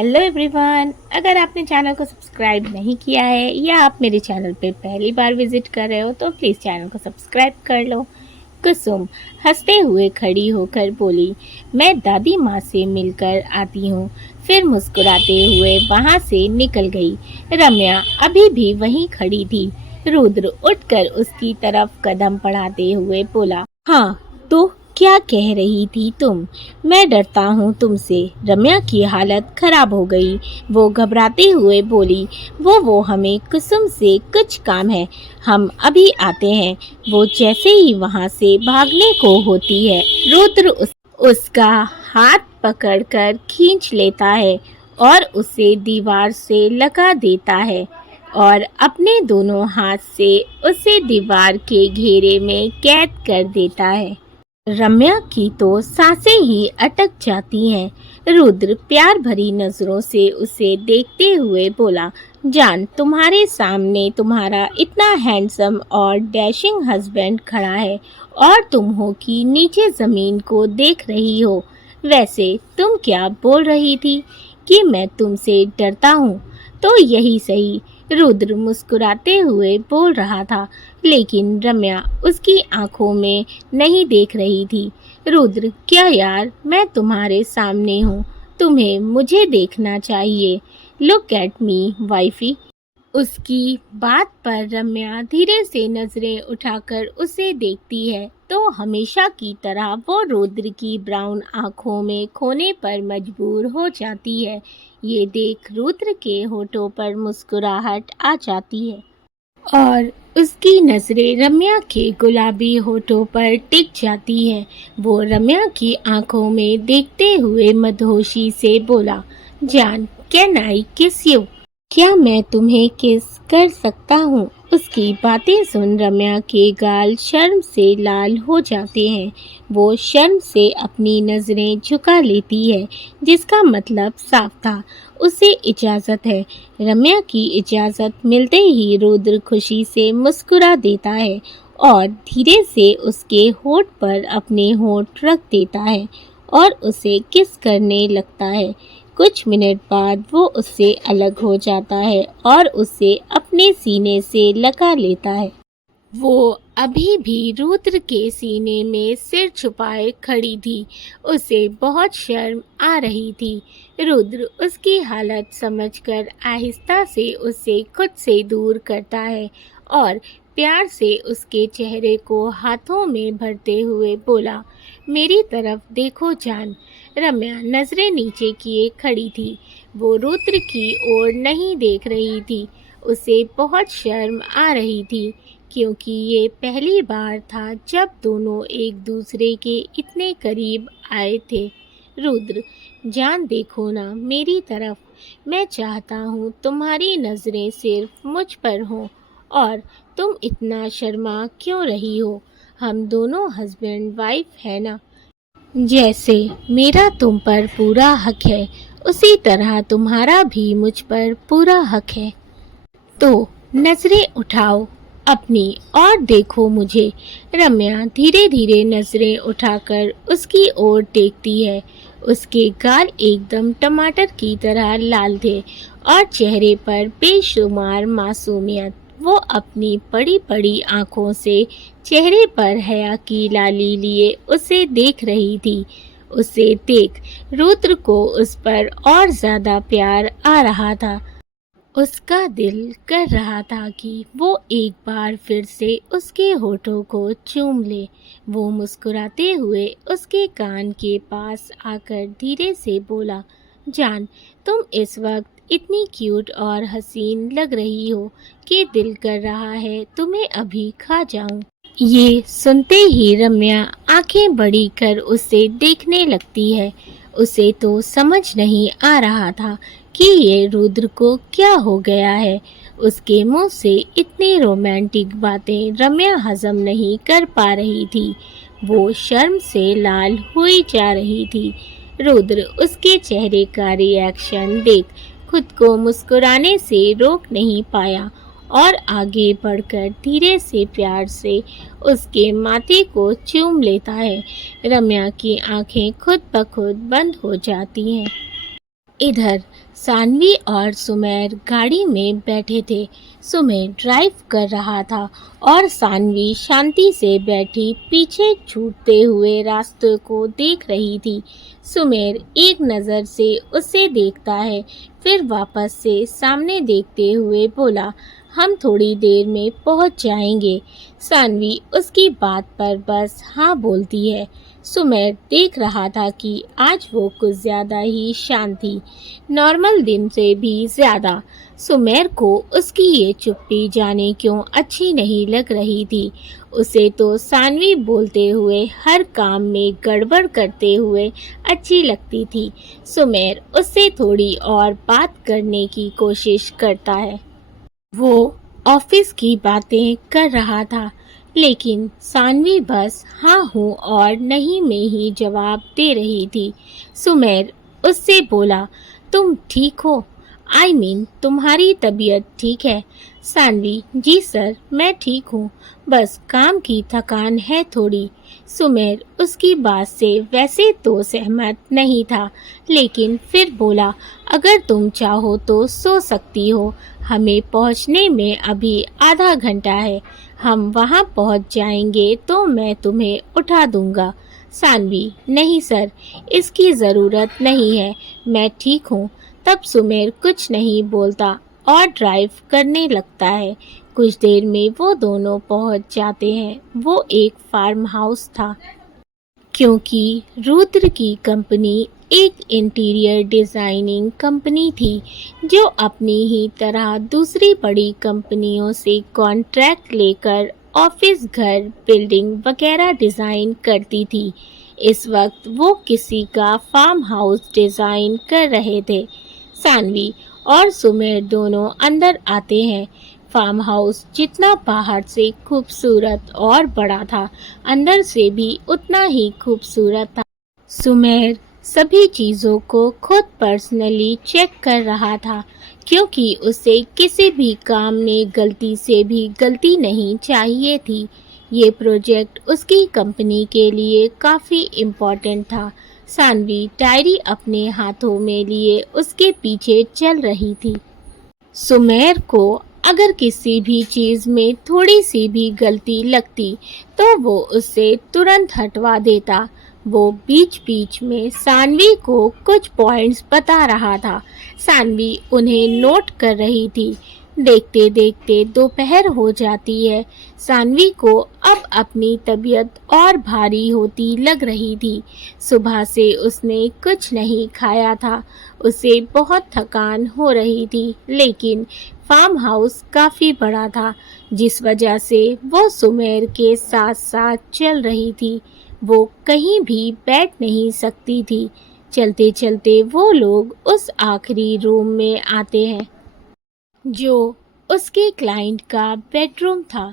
Hello everyone, अगर आपने channel को सब्सक्राइब नहीं किया है या आप मेरे चैनल पे पहली बार विजिट कर रहे हो तो प्लीज़ चैनल को सब्सक्राइब कर लो। कुसुम हंसते हुए खड़ी होकर बोली, मैं दादी माँ से मिलकर आती हूँ। फिर मुस्कुराते हुए वहाँ से निकल गई। रम्या अभी भी वहीं खड़ी थी। रुद्र उठकर उसकी तरफ कदम बढ़ाते हुए बोला, हाँ तो क्या कह रही थी तुम? मैं डरता हूँ तुमसे। रम्या की हालत खराब हो गई। वो घबराते हुए बोली, वो हमें कुसुम से कुछ काम है, हम अभी आते हैं। वो जैसे ही वहाँ से भागने को होती है, रुद्र उसका हाथ पकड़कर खींच लेता है और उसे दीवार से लगा देता है और अपने दोनों हाथ से उसे दीवार के घेरे में कैद कर देता है। रम्या की तो सांसें ही अटक जाती हैं। रुद्र प्यार भरी नजरों से उसे देखते हुए बोला, जान, तुम्हारे सामने तुम्हारा इतना हैंडसम और डैशिंग हस्बैंड खड़ा है और तुम हो कि नीचे जमीन को देख रही हो। वैसे तुम क्या बोल रही थी कि मैं तुमसे डरता हूँ? तो यही सही। रुद्र मुस्कुराते हुए बोल रहा था, लेकिन रम्या उसकी आंखों में नहीं देख रही थी। रुद्र, क्या यार, मैं तुम्हारे सामने हूँ, तुम्हें मुझे देखना चाहिए। Look at me wifey. उसकी बात पर रम्या धीरे से नजरें उठाकर उसे देखती है तो हमेशा की तरह वो रुद्र की ब्राउन आंखों में खोने पर मजबूर हो जाती है। ये देख रुद्र के होठों पर मुस्कुराहट आ जाती है और उसकी नजरें रम्या के गुलाबी होठों पर टिक जाती है। वो रम्या की आंखों में देखते हुए मदहोशी से बोला, जान, कैन आई किस यू? क्या मैं तुम्हें किस कर सकता हूँ? उसकी बातें सुन रम्या के गाल शर्म से लाल हो जाते हैं। वो शर्म से अपनी नजरें झुका लेती है, जिसका मतलब साफ था, उसे इजाज़त है। रम्या की इजाज़त मिलते ही रुद्र खुशी से मुस्कुरा देता है और धीरे से उसके होठ पर अपने होठ रख देता है और उसे किस करने लगता है। कुछ मिनट बाद वो उससे अलग हो जाता है और उसे अपने सीने से लगा लेता है। वो अभी भी रुद्र के सीने में सिर छुपाए खड़ी थी। उसे बहुत शर्म आ रही थी। रुद्र उसकी हालत समझकर आहिस्ता से उसे खुद से दूर करता है और प्यार से उसके चेहरे को हाथों में भरते हुए बोला, मेरी तरफ देखो जान। रम्या नजरें नीचे किए खड़ी थी। वो रुद्र की ओर नहीं देख रही थी। उसे बहुत शर्म आ रही थी, क्योंकि ये पहली बार था जब दोनों एक दूसरे के इतने करीब आए थे। रुद्र, जान, देखो ना मेरी तरफ। मैं चाहता हूँ तुम्हारी नज़रें सिर्फ मुझ पर हों और तुम इतना शर्मा क्यों रही हो? हम दोनों हस्बैंड वाइफ है ना। जैसे मेरा तुम पर पूरा हक है, उसी तरह तुम्हारा भी मुझ पर पूरा हक है। तो नजरें उठाओ अपनी और देखो मुझे। रम्या धीरे धीरे नजरें उठाकर उसकी ओर देखती है। उसके गाल एकदम टमाटर की तरह लाल थे और चेहरे पर बेशुमार मासूमियत। वो अपनी बड़ी बड़ी आंखों से चेहरे पर हया की लाली लिए उसे देख रही थी। उसे देख रुद्र को उस पर और ज्यादा प्यार आ रहा था। उसका दिल कर रहा था कि वो एक बार फिर से उसके होठों को चूम ले। वो मुस्कुराते हुए उसके कान के पास आकर धीरे से बोला, जान, तुम इस वक्त इतनी क्यूट और हसीन लग रही हो कि दिल कर रहा है तुम्हें अभी खा जाऊं। ये सुनते ही रम्या आंखें बड़ी कर उसे देखने लगती है। उसे तो समझ नहीं आ रहा था कि ये रुद्र को क्या हो गया है। उसके मुंह से इतनी रोमांटिक बातें रम्या हजम नहीं कर पा रही थी। वो शर्म से लाल हुई जा रही थी। रुद्र उसके चेहरे का रिएक्शन देख खुद को मुस्कुराने से रोक नहीं पाया और आगे बढ़कर धीरे से प्यार से उसके माथे को चूम लेता है। रम्या की आंखें खुद ब खुद बंद हो जाती हैं। इधर सानवी और सुमेर गाड़ी में बैठे थे। सुमेर ड्राइव कर रहा था और सानवी शांति से बैठी पीछे छूटते हुए रास्ते को देख रही थी। सुमेर एक नज़र से उसे देखता है, फिर वापस से सामने देखते हुए बोला, हम थोड़ी देर में पहुंच जाएंगे। सानवी उसकी बात पर बस हाँ बोलती है। सुमेर देख रहा था कि आज वो कुछ ज़्यादा ही शांत थी, नॉर्मल दिन से भी ज़्यादा। सुमेर को उसकी ये चुप्पी जाने क्यों अच्छी नहीं लग रही थी। उसे तो सानवी बोलते हुए, हर काम में गड़बड़ करते हुए अच्छी लगती थी। सुमेर उससे थोड़ी और बात करने की कोशिश करता है। वो ऑफिस की बातें कर रहा था, लेकिन सानवी बस हाँ हूँ और नहीं में ही जवाब दे रही थी। सुमेर उससे बोला, तुम ठीक हो? तुम्हारी तबीयत ठीक है? सानवी, जी सर, मैं ठीक हूँ, बस काम की थकान है थोड़ी। सुमेर उसकी बात से वैसे तो सहमत नहीं था, लेकिन फिर बोला, अगर तुम चाहो तो सो सकती हो, हमें पहुँचने में अभी आधा घंटा है। हम वहाँ पहुँच जाएंगे तो मैं तुम्हें उठा दूंगा। सानवी, नहीं सर, इसकी ज़रूरत नहीं है, मैं ठीक हूँ। तब सुमेर कुछ नहीं बोलता और ड्राइव करने लगता है। कुछ देर में वो दोनों पहुँच जाते हैं। वो एक फार्म हाउस था, क्योंकि रुद्र की कंपनी एक इंटीरियर डिज़ाइनिंग कंपनी थी जो अपनी ही तरह दूसरी बड़ी कंपनियों से कॉन्ट्रैक्ट लेकर ऑफिस, घर, बिल्डिंग वगैरह डिज़ाइन करती थी। इस वक्त वो किसी का फार्म हाउस डिज़ाइन कर रहे थे। सानवी और सुमेर दोनों अंदर आते हैं। फार्म हाउस जितना बाहर से खूबसूरत और बड़ा था, अंदर से भी उतना ही खूबसूरत था। सुमेर सभी चीज़ों को खुद पर्सनली चेक कर रहा था, क्योंकि उसे किसी भी काम में गलती से भी गलती नहीं चाहिए थी। ये प्रोजेक्ट उसकी कंपनी के लिए काफ़ी इम्पोर्टेंट था। सानवी डायरी अपने हाथों में लिए उसके पीछे चल रही थी। सुमेर को अगर किसी भी चीज़ में थोड़ी सी भी गलती लगती तो वो उससे तुरंत हटवा देता। वो बीच-बीच में सानवी को कुछ पॉइंट्स बता रहा था। सानवी उन्हें नोट कर रही थी। देखते देखते दोपहर हो जाती है। सानवी को अब अपनी तबीयत और भारी होती लग रही थी। सुबह से उसने कुछ नहीं खाया था। उसे बहुत थकान हो रही थी, लेकिन फार्म हाउस काफ़ी बड़ा था, जिस वजह से वो सुमेर के साथ साथ चल रही थी। वो कहीं भी बैठ नहीं सकती थी। चलते चलते वो लोग उस आखिरी रूम में आते हैं, जो उसके क्लाइंट का बेडरूम था,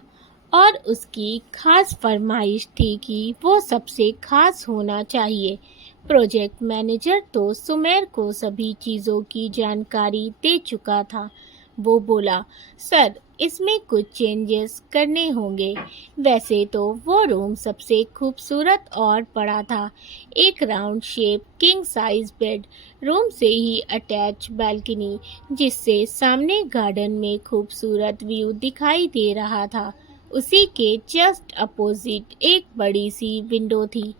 और उसकी खास फरमाइश थी कि वो सबसे खास होना चाहिए। प्रोजेक्ट मैनेजर तो सुमेर को सभी चीज़ों की जानकारी दे चुका था। वो बोला, सर, इसमें कुछ चेंजेस करने होंगे। वैसे तो वो रूम सबसे खूबसूरत और बड़ा था। एक round shape king size bed, room से ही अटैच बालकनी, जिससे सामने गार्डन में खूबसूरत व्यू दिखाई दे रहा था। उसी के जस्ट अपोजिट एक बड़ी सी विंडो थी।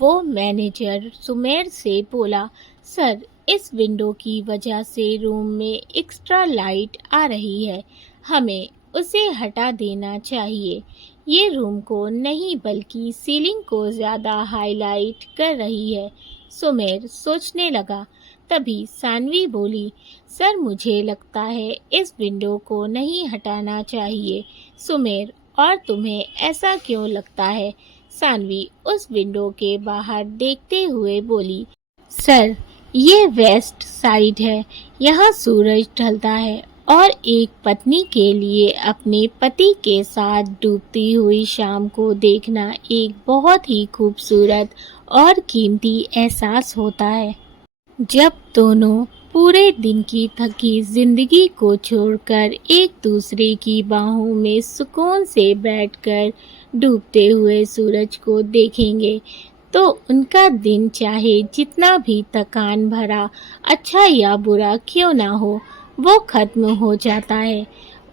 वो मैनेजर सुमेर से बोला, सर, इस विंडो की वजह से रूम में एक्स्ट्रा लाइट आ रही है, हमें उसे हटा देना चाहिए। ये रूम को नहीं बल्कि सीलिंग को ज़्यादा हाईलाइट कर रही है। सुमेर सोचने लगा। तभी सानवी बोली, सर, मुझे लगता है इस विंडो को नहीं हटाना चाहिए। सुमेर, और तुम्हें ऐसा क्यों लगता है? सानवी उस विंडो के बाहर देखते हुए बोली, सर, ये वेस्ट साइड है, यहाँ सूरज ढलता है और एक पत्नी के लिए अपने पति के साथ डूबती हुई शाम को देखना एक बहुत ही खूबसूरत और कीमती एहसास होता है। जब दोनों पूरे दिन की थकी जिंदगी को छोड़कर एक दूसरे की बाहों में सुकून से बैठकर डूबते हुए सूरज को देखेंगे, तो उनका दिन चाहे जितना भी थकान भरा, अच्छा या बुरा क्यों ना हो, वो खत्म हो जाता है।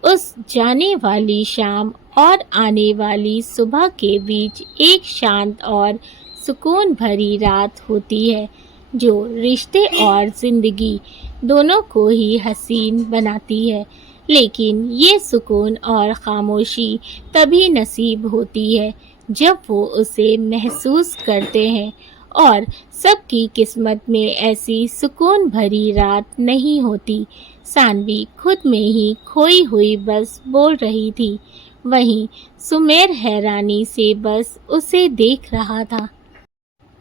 उस जाने वाली शाम और आने वाली सुबह के बीच एक शांत और सुकून भरी रात होती है, जो रिश्ते और ज़िंदगी दोनों को ही हसीन बनाती है। लेकिन ये सुकून और खामोशी तभी नसीब होती है जब वो उसे महसूस करते हैं। और सबकी किस्मत में ऐसी सुकून भरी रात नहीं होती। सानवी खुद में ही खोई हुई बस बोल रही थी। वहीं सुमेर हैरानी से बस उसे देख रहा था।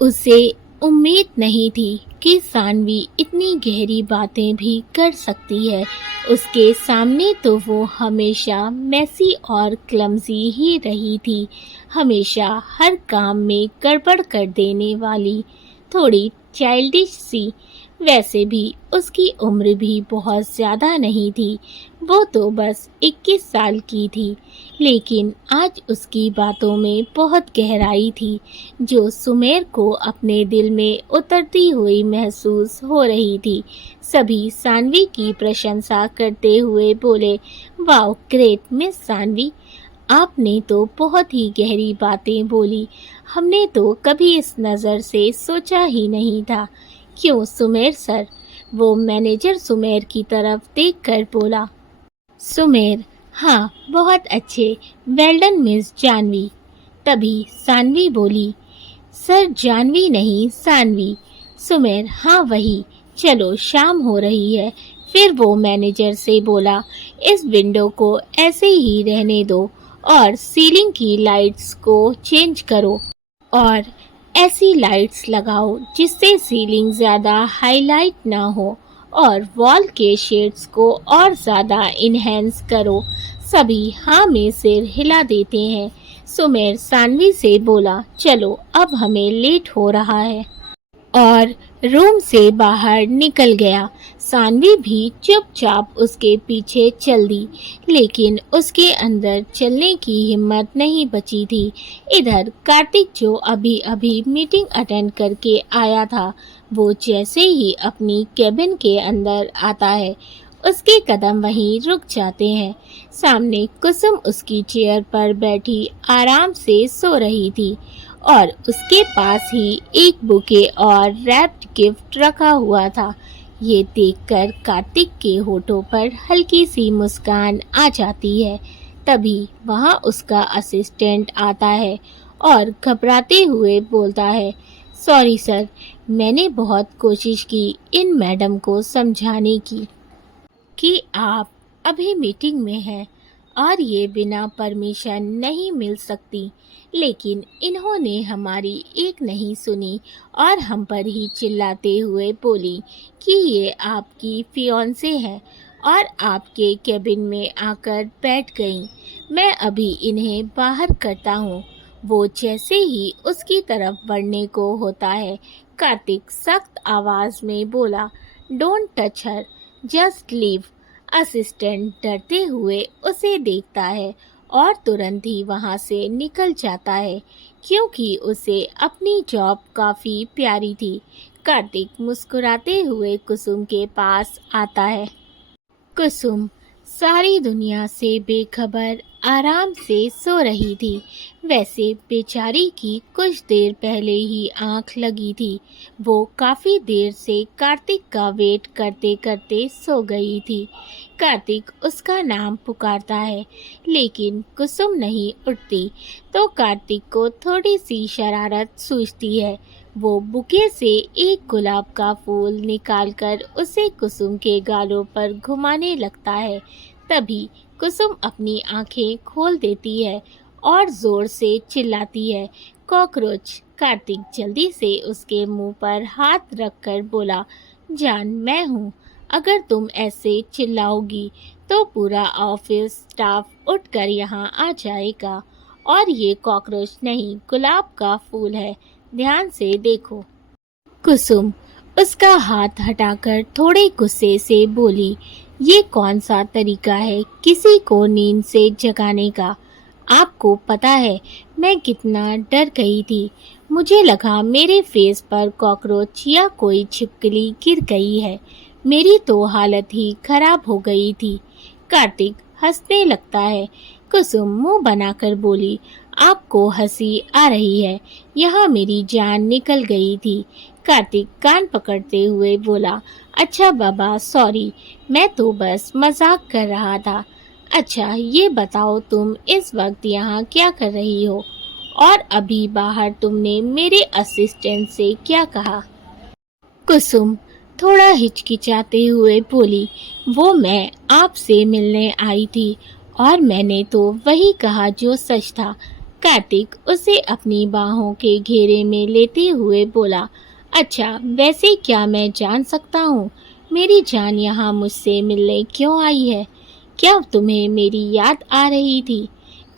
उसे उम्मीद नहीं थी कि सानवी इतनी गहरी बातें भी कर सकती है। उसके सामने तो वो हमेशा मेसी और क्लमजी ही रही थी, हमेशा हर काम में गड़बड़ कर देने वाली, थोड़ी चाइल्डिश सी। वैसे भी उसकी उम्र भी बहुत ज़्यादा नहीं थी, वो तो बस 21 साल की थी। लेकिन आज उसकी बातों में बहुत गहराई थी, जो सुमेर को अपने दिल में उतरती हुई महसूस हो रही थी। सभी सानवी की प्रशंसा करते हुए बोले, वाओ ग्रेट मिस सानवी, आपने तो बहुत ही गहरी बातें बोली। हमने तो कभी इस नज़र से सोचा ही नहीं था। क्यों सुमेर सर? वो मैनेजर सुमेर की तरफ देखकर बोला। सुमेर, हाँ बहुत अच्छे, वेल डन मिस जानवी। तभी सानवी बोली, सर जानवी नहीं सानवी। सुमेर, हाँ वही, चलो शाम हो रही है। फिर वो मैनेजर से बोला, इस विंडो को ऐसे ही रहने दो और सीलिंग की लाइट्स को चेंज करो और ऐसी लाइट्स लगाओ जिससे सीलिंग ज़्यादा हाईलाइट ना हो और वॉल के शेड्स को और ज़्यादा इन्हेंस करो। सभी हाँ में सिर हिला देते हैं। सुमेर सानवी से बोला, चलो अब हमें लेट हो रहा है, और रूम से बाहर निकल गया। सानवी भी चुपचाप उसके पीछे चल दी, लेकिन उसके अंदर चलने की हिम्मत नहीं बची थी। इधर कार्तिक, जो अभी अभी मीटिंग अटेंड करके आया था, वो जैसे ही अपनी केबिन के अंदर आता है, उसके कदम वहीं रुक जाते हैं। सामने कुसुम उसकी चेयर पर बैठी आराम से सो रही थी और उसके पास ही एक बुके और रैप्ड गिफ्ट रखा हुआ था। ये देखकर कार्तिक के होठों पर हल्की सी मुस्कान आ जाती है। तभी वहाँ उसका असिस्टेंट आता है और घबराते हुए बोलता है, सॉरी सर, मैंने बहुत कोशिश की इन मैडम को समझाने की कि आप अभी मीटिंग में हैं और ये बिना परमिशन नहीं मिल सकती, लेकिन इन्होंने हमारी एक नहीं सुनी और हम पर ही चिल्लाते हुए बोली कि ये आपकी फियांसे हैं और आपके केबिन में आकर बैठ गईं। मैं अभी इन्हें बाहर करता हूँ। वो जैसे ही उसकी तरफ बढ़ने को होता है, कार्तिक सख्त आवाज़ में बोला, don't touch her, just leave. Assistant डरते हुए उसे देखता है और तुरंत ही वहाँ से निकल जाता है, क्योंकि उसे अपनी जॉब काफ़ी प्यारी थी। कार्तिक मुस्कुराते हुए कुसुम के पास आता है। कुसुम सारी दुनिया से बेखबर आराम से सो रही थी। वैसे बेचारी की कुछ देर पहले ही आंख लगी थी। वो काफ़ी देर से कार्तिक का वेट करते करते सो गई थी। कार्तिक उसका नाम पुकारता है, लेकिन कुसुम नहीं उठती। तो कार्तिक को थोड़ी सी शरारत सूझती है। वो बुके से एक गुलाब का फूल निकालकर उसे कुसुम के गालों पर घुमाने लगता है। तभी कुसुम अपनी आंखें खोल देती है और ज़ोर से चिल्लाती है, कॉकरोच। कार्तिक जल्दी से उसके मुंह पर हाथ रखकर बोला, जान मैं हूँ, अगर तुम ऐसे चिल्लाओगी तो पूरा ऑफिस स्टाफ उठकर यहाँ आ जाएगा। और ये कॉकरोच नहीं, गुलाब का फूल है, ध्यान से देखो। कुसुम उसका हाथ हटाकर थोड़े गुस्से से बोली, ये कौन सा तरीका है किसी को नींद से जगाने का? आपको पता है मैं कितना डर गई थी। मुझे लगा मेरे फेस पर कॉकरोच या कोई छिपकली गिर गई है। मेरी तो हालत ही खराब हो गई थी। कार्तिक हंसने लगता है। कुसुम मुंह बनाकर बोली, आपको हंसी आ रही है, यहाँ मेरी जान निकल गई थी। कार्तिक कान पकड़ते हुए बोला, अच्छा बाबा सॉरी, मैं तो बस मजाक कर रहा था। अच्छा ये बताओ तुम इस वक्त यहाँ क्या कर रही हो, और अभी बाहर तुमने मेरे असिस्टेंट से क्या कहा? कुसुम थोड़ा हिचकिचाते हुए बोली, वो मैं आपसे मिलने आई थी और मैंने तो वही कहा जो सच था। कार्तिक उसे अपनी बाहों के घेरे में लेते हुए बोला, अच्छा वैसे क्या मैं जान सकता हूँ मेरी जान यहाँ मुझसे मिलने क्यों आई है? क्या तुम्हें मेरी याद आ रही थी?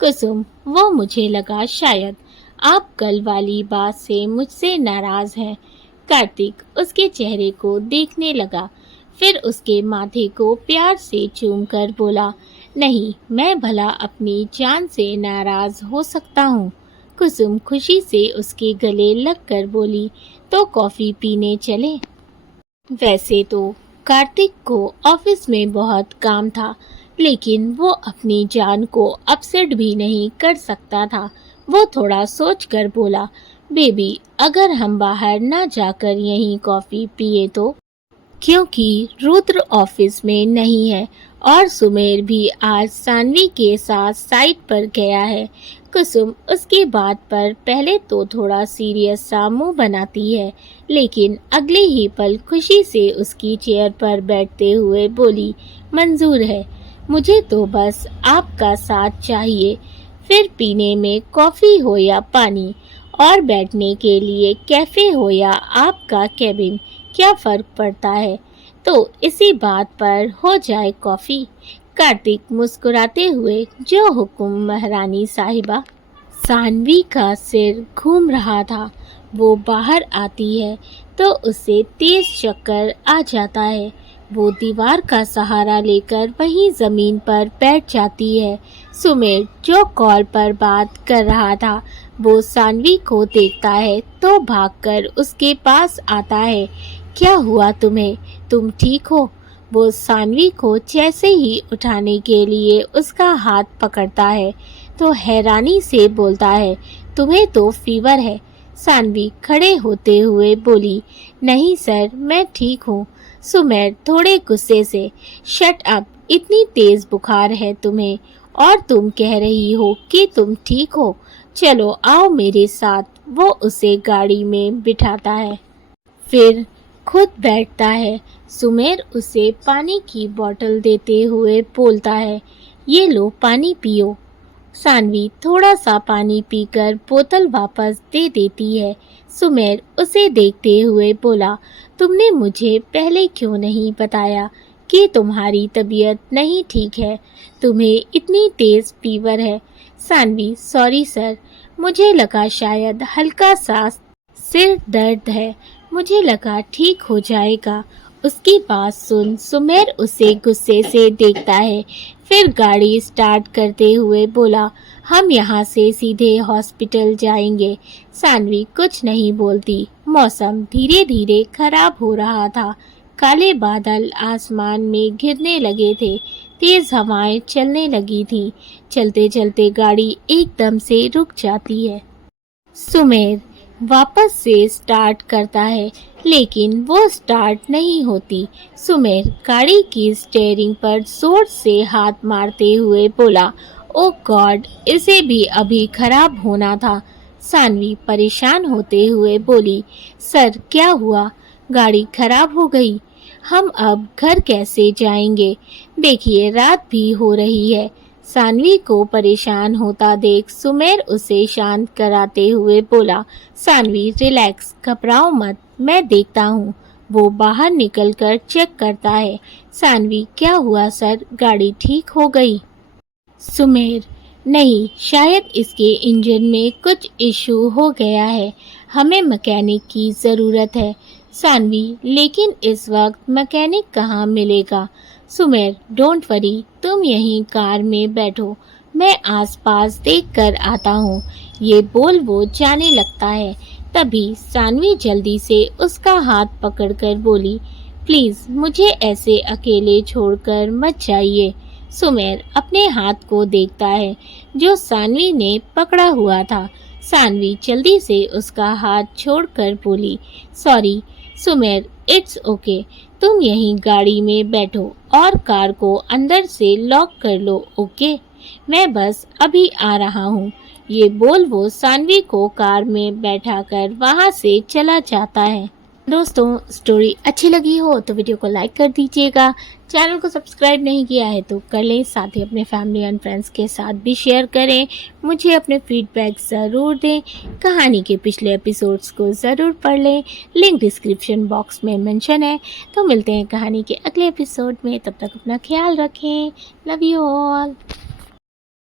कुसुम, वो मुझे लगा शायद आप कल वाली बात से मुझसे नाराज हैं। कार्तिक उसके चेहरे को देखने लगा, फिर उसके माथे को प्यार से चूमकर बोला, नहीं, मैं भला अपनी जान से नाराज हो सकता हूँ। कुसुम खुशी से उसके गले लगकर बोली, तो कॉफी पीने चले? वैसे तो कार्तिक को ऑफिस में बहुत काम था, लेकिन वो अपनी जान को अपसेट भी नहीं कर सकता था। वो थोड़ा सोचकर बोला, बेबी अगर हम बाहर ना जाकर यहीं कॉफी पिए तो? क्योंकि रुद्र ऑफिस में नहीं है और सुमेर भी आज सानवी के साथ साइट पर गया है। कुसुम उसकी बात पर पहले तो थोड़ा सीरियस सा मुंह बनाती है, लेकिन अगले ही पल खुशी से उसकी चेयर पर बैठते हुए बोली, मंजूर है, मुझे तो बस आपका साथ चाहिए। फिर पीने में कॉफ़ी हो या पानी, और बैठने के लिए कैफ़े हो या आपका कैबिन, क्या फ़र्क पड़ता है? तो इसी बात पर हो जाए कॉफ़ी। कार्तिक मुस्कुराते हुए, जो हुक्म महारानी साहिबा। सानवी का सिर घूम रहा था। वो बाहर आती है तो उसे तेज चक्कर आ जाता है। वो दीवार का सहारा लेकर वहीं जमीन पर बैठ जाती है। सुमेर जो कॉल पर बात कर रहा था, वो सानवी को देखता है तो भागकर उसके पास आता है। क्या हुआ तुम्हें? तुम ठीक हो? वो सानवी को जैसे ही उठाने के लिए उसका हाथ पकड़ता है तो हैरानी से बोलता है, तुम्हें तो फीवर है। सानवी खड़े होते हुए बोली, नहीं सर, मैं ठीक हूँ। सुमेर थोड़े गुस्से से, शट अप, इतनी तेज बुखार है तुम्हें और तुम कह रही हो कि तुम ठीक हो। चलो आओ मेरे साथ। वो उसे गाड़ी में बिठाता है, फिर खुद बैठता है। सुमेर उसे पानी की बोतल देते हुए बोलता है, ये लो पानी पियो। सानवी थोड़ा सा पानी पीकर बोतल वापस दे देती है। सुमेर उसे देखते हुए बोला, तुमने मुझे पहले क्यों नहीं बताया कि तुम्हारी तबीयत नहीं ठीक है, तुम्हें इतनी तेज फीवर है? सानवी, सॉरी सर, मुझे लगा शायद हल्का सा सिर दर्द है, मुझे लगा ठीक हो जाएगा। उसकी बात सुन सुमेर उसे गुस्से से देखता है, फिर गाड़ी स्टार्ट करते हुए बोला, हम यहाँ से सीधे हॉस्पिटल जाएंगे। सानवी कुछ नहीं बोलती। मौसम धीरे धीरे खराब हो रहा था। काले बादल आसमान में घिरने लगे थे, तेज हवाएं चलने लगी थीं। चलते चलते गाड़ी एकदम से रुक जाती है। सुमेर वापस से स्टार्ट करता है, लेकिन वो स्टार्ट नहीं होती। सुमेर गाड़ी की स्टीयरिंग पर जोर से हाथ मारते हुए बोला, ओ गॉड, इसे भी अभी खराब होना था। सानवी परेशान होते हुए बोली, सर क्या हुआ? गाड़ी खराब हो गई? हम अब घर कैसे जाएंगे? देखिए रात भी हो रही है। सानवी को परेशान होता देख सुमेर उसे शांत कराते हुए बोला, सानवी रिलैक्स, घबराओ मत, मैं देखता हूँ। वो बाहर निकलकर चेक करता है। सानवी, क्या हुआ सर, गाड़ी ठीक हो गई? सुमेर, नहीं, शायद इसके इंजन में कुछ इशू हो गया है, हमें मैकेनिक की ज़रूरत है। सानवी, लेकिन इस वक्त मैकेनिक कहाँ मिलेगा? सुमेर, डोंट वरी, तुम यहीं कार में बैठो, मैं आसपास देख कर आता हूँ। ये बोल वो जाने लगता है। तभी सानवी जल्दी से उसका हाथ पकड़कर बोली, प्लीज मुझे ऐसे अकेले छोड़कर मत जाइए। सुमेर अपने हाथ को देखता है जो सानवी ने पकड़ा हुआ था। सानवी जल्दी से उसका हाथ छोड़कर बोली, सॉरी सुमेर, इट्स ओके। तुम यहीं गाड़ी में बैठो और कार को अंदर से लॉक कर लो, ओके? मैं बस अभी आ रहा हूँ। ये बोल वो सानवी को कार में बैठाकर वहाँ से चला जाता है। दोस्तों, स्टोरी अच्छी लगी हो तो वीडियो को लाइक कर दीजिएगा। चैनल को सब्सक्राइब नहीं किया है तो कर लें, साथ ही अपने फैमिली एंड फ्रेंड्स के साथ भी शेयर करें। मुझे अपने फीडबैक ज़रूर दें। कहानी के पिछले एपिसोड्स को ज़रूर पढ़ लें, लिंक डिस्क्रिप्शन बॉक्स में मेंशन है। तो मिलते हैं कहानी के अगले एपिसोड में, तब तक अपना ख्याल रखें। Love you all.